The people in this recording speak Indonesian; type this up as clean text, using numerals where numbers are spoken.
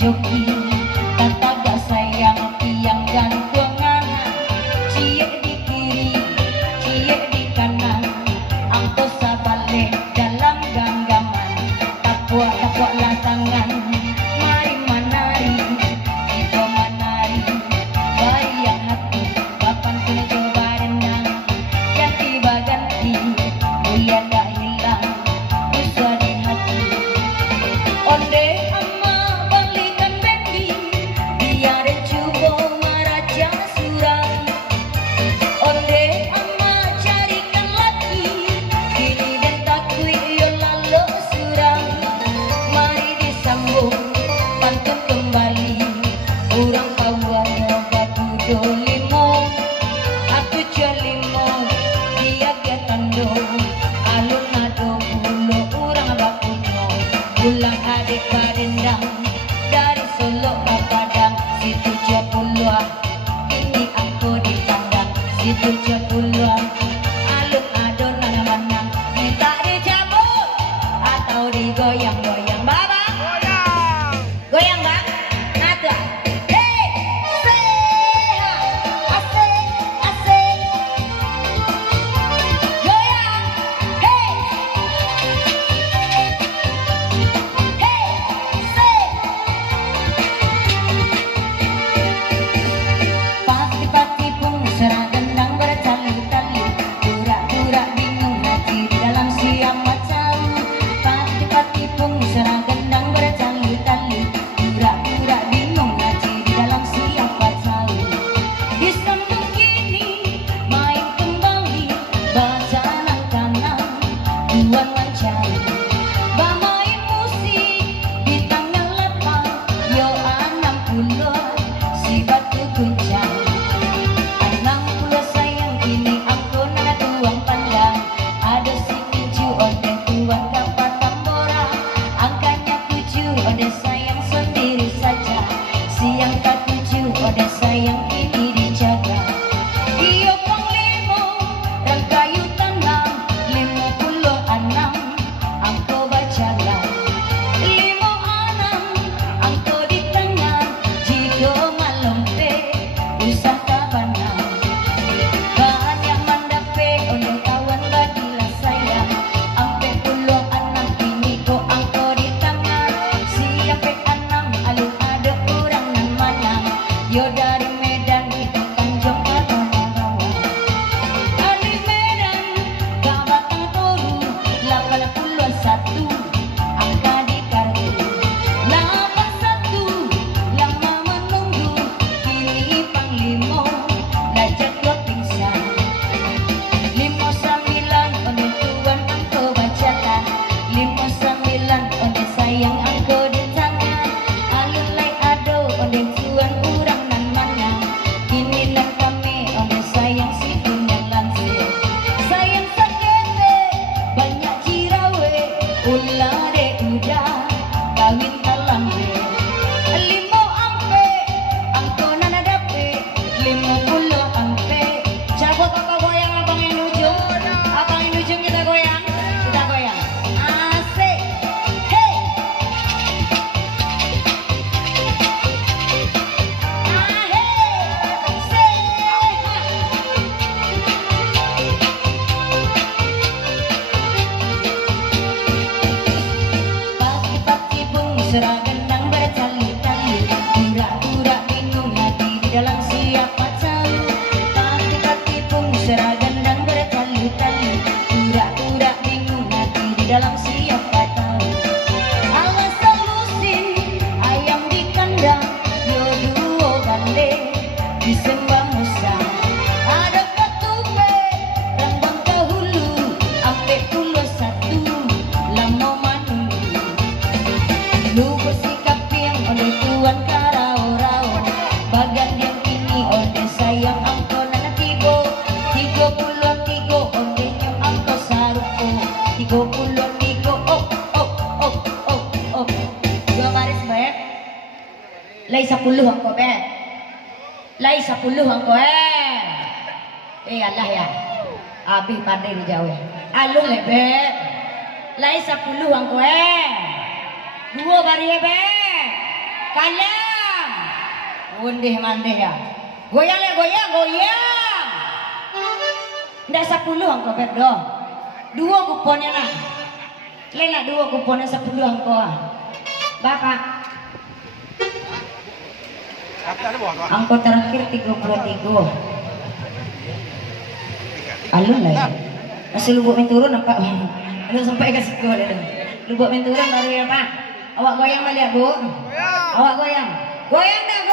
joki kata gak sayang tiang gantungan cie di kiri cie di kanan angko sabalik dalam genggaman tapua lah tangan mari menari kita menari bayang hati kapan kena coba rendang ganti mulia tak hilang usah di hati onde ama balikan baby biar cubo meraja surang onde ama carikan lagi kini dan takui yo lalu surang mari disambung pantun kembali orang pawanya batu dolimo aku jalimo dia getando alun ado bulu orang bakuno pulang adik barendang dari Solo ke Padang situ Jepulua ini aku ditandang situ Jepulua alun ado nanang minta dicabut atau digoyang-goyang baba goyang bang ada serah gendang bertali-tali pura-pura bingung hati di dalam siapa tahu pati-pati pun serah gendang bertali-tali pura-pura bingung hati di dalam siapa tahu awas solusi ayam di kandang yo duo gandeng disembah musa ada ketupe rambang kahulu ampe pulau satu lama lu bersikap yang oleh tuan karau-rau bagan yang ini oleh sayang angko nana tigo 33 oleh nyam angko saruko 33 dua baris baik lai 10 angko be lai 10 angko Allah ya abi pandai di Jawa alung lebe lai 10 angko dua bari be Kalam. Undih mandih ya. Goyang le goyang goyang. Ndak 10 angko Pepdo. 2 kuponnya nak. Lena 2 kuponnya 10 angko ah. Bapak. Angko terakhir 33. Alun lah ya. Masih lubuk main turun apa? Aduh sampai ke situ ada. Lubuk main turun baru ya Pak. Awak goyang balik Bu. Awak goyang. Goyang dah.